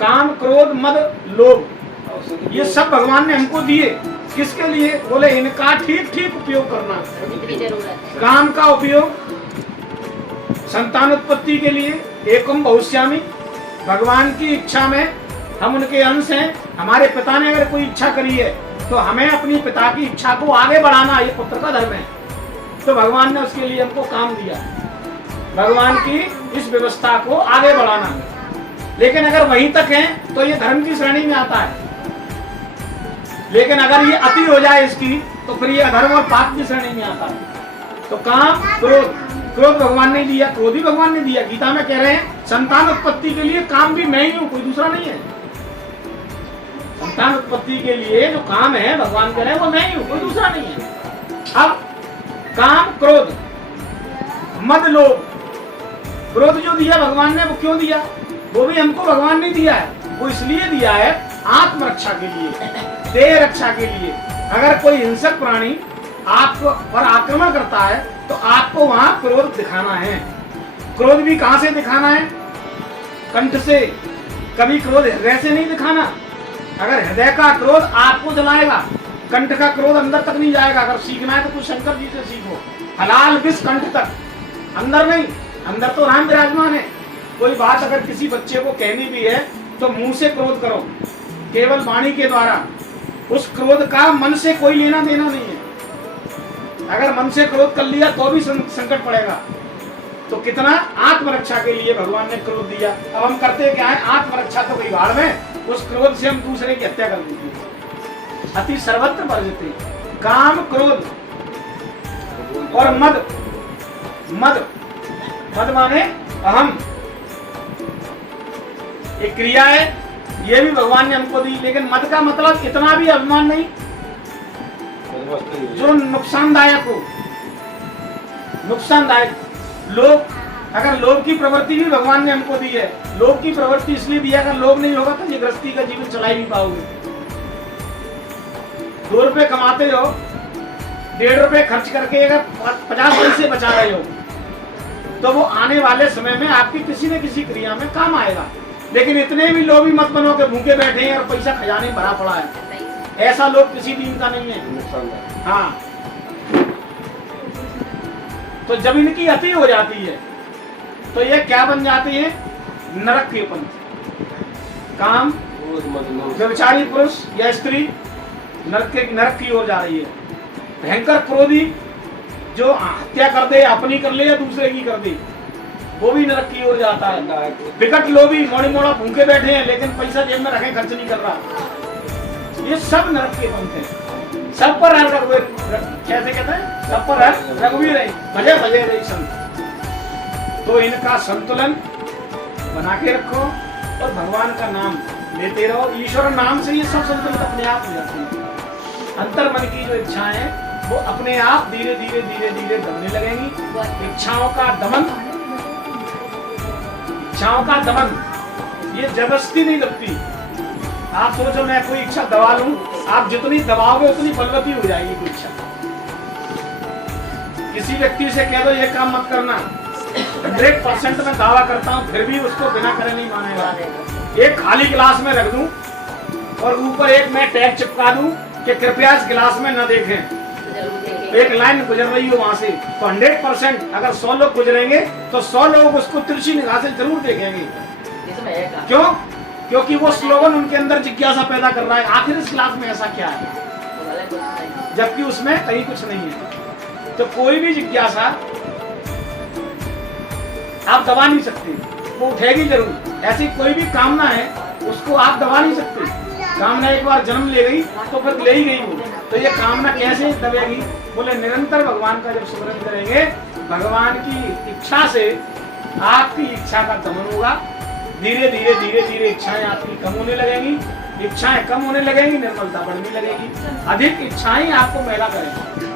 काम, क्रोध, मद, लोभ, ये सब भगवान ने हमको दिए। किसके लिए? बोले इनका ठीक ठीक उपयोग करना। काम का उपयोग संतान उत्पत्ति के लिए, एकम बहुश्यामी, भगवान की इच्छा में हम उनके अंश हैं। हमारे पिता ने अगर कोई इच्छा करी है तो हमें अपनी पिता की इच्छा को आगे बढ़ाना, ये पुत्र का धर्म है। तो भगवान ने उसके लिए हमको काम दिया, भगवान की इस व्यवस्था को आगे बढ़ाना। लेकिन अगर वहीं तक है तो ये धर्म की श्रेणी में आता है। लेकिन अगर ये अति हो जाए इसकी तो फिर ये अधर्म और पाप की श्रेणी में आता है। तो काम, क्रोध, क्रोध भगवान ने दिया, क्रोध ही भगवान ने दिया। गीता में कह रहे हैं संतान उत्पत्ति के लिए काम भी मैं ही हूं, कोई दूसरा नहीं है। संतान उत्पत्ति के लिए जो काम है भगवान कह रहे हैं वो मैं ही हूं, कोई दूसरा नहीं है। अब काम, क्रोध, मद, लोभ। क्रोध जो दिया भगवान ने, वो क्यों दिया? वो भी हमको भगवान ने दिया है। वो इसलिए दिया है आत्मरक्षा के लिए, देह रक्षा के लिए। अगर कोई हिंसक प्राणी आप पर आक्रमण करता है तो आपको वहां क्रोध दिखाना है। क्रोध भी कहां से दिखाना है? कंठ से। कभी क्रोध हृदय से नहीं दिखाना। अगर हृदय का क्रोध आपको जलाएगा, कंठ का क्रोध अंदर तक नहीं जाएगा। अगर सीखना है तो कुछ शंकर जी से सीखो, हलाल विष कंठ तक, अंदर नहीं। अंदर तो राम विराजमान है। कोई बात अगर किसी बच्चे को कहनी भी है तो मुंह से क्रोध करो, केवल वाणी के द्वारा। उस क्रोध का मन से कोई लेना देना नहीं है। अगर मन से क्रोध कर लिया तो भी संकट पड़ेगा। तो कितना आत्मरक्षा के लिए भगवान ने क्रोध दिया। अब हम करते क्या है? आत्मरक्षा तो कोई भाड़ में, उस क्रोध से हम दूसरे की हत्या कर देते हैं। अति सर्वत्र वर्जते। काम, क्रोध और मद। मद, मद माने अहम, एक क्रिया है, ये भी भगवान ने हमको दी। लेकिन मद का मतलब इतना भी अभिमान नहीं जो नुकसानदायक हो। नुकसानदायक लोभ, अगर लोभ की प्रवृत्ति भी भगवान ने हमको दी है। लोभ की प्रवृत्ति इसलिए दिया, अगर लोभ नहीं होगा तो ये गृहस्थी का जीवन चला ही नहीं पाओगे। 2 रुपए कमाते हो, 1.5 रुपए खर्च करके अगर 50 पैसे बचा रहे हो तो वो आने वाले समय में आपकी किसी न किसी क्रिया में काम आएगा। लेकिन इतने भी लोभी मत बनो कि भूखे बैठे हैं और पैसा खजाने में भरा पड़ा है। ऐसा लोग किसी दिन का नहीं है। हाँ, तो जब इनकी अति हो जाती है तो ये क्या बन जाती है? नरक के पंथ। काम, व्यभिचारी पुरुष या स्त्री नरक की ओर जा रही है। भयंकर क्रोधी जो हत्या कर दे, अपनी कर ले या दूसरे की कर दे, वो भी नरक की ओर जाता है। विकट लोभी मोड़ी मोड़ा भूखे बैठे हैं लेकिन पैसा जेब में रखे खर्च नहीं कर रहा, ये सब नरक के पंथ हैं। सब पर है रघुवीर, कैसे कहते हैं? सब पर है रघुवीर है, भजे भजे रही संत। तो इनका संतुलन बना के रखो और भगवान का नाम लेते रहो। ईश्वर नाम से ये सब संतुलित अपने आप हो जाते हैं। अंतर मन की जो इच्छाएं हैं वो अपने आप धीरे धीरे धीरे धीरे दबने लगेंगी। इच्छाओं का दमन, इच्छाओं का दमन, ये जबरदस्ती नहीं दबती। आप सोचो मैं कोई इच्छा दबा लूं, आप जितनी दबाओगे उतनी बलवती हो जाएगी कोई इच्छा। किसी व्यक्ति से कह दो ये काम मत करना, 100% मैं दावा करता हूं फिर भी उसको बिना करे नहीं मानेगा। एक खाली गिलास में रख दूं और ऊपर एक मैं टैग चिपका दूं कि कृपया इस गिलास में न देखें, एक लाइन गुजर रही हो वहां से, तो 100% अगर 100 लोग गुजरेंगे तो 100 लोग उसको तिरछी निगाह से जरूर देखेंगे। क्यों? क्योंकि वो स्लोगन उनके अंदर जिज्ञासा पैदा कर रहा है, आखिर इस क्लास में ऐसा क्या है, जबकि उसमें कहीं कुछ नहीं है। तो कोई भी जिज्ञासा आप दबा नहीं सकते, वो उठेगी जरूर। ऐसी कोई भी कामना है उसको आप दबा नहीं सकते। कामना एक बार जन्म ले गई तो फिर ले ही गई वो। तो ये कामना कैसे दबेगी? बोले निरंतर भगवान का जब स्मरण करेंगे, भगवान की इच्छा से आपकी इच्छा का दमन होगा। धीरे धीरे धीरे धीरे इच्छाएं आपकी कम होने लगेंगी। इच्छाएं कम होने लगेंगी, निर्मलता बढ़ने लगेगी। अधिक इच्छाएं आपको मैला करेंगी।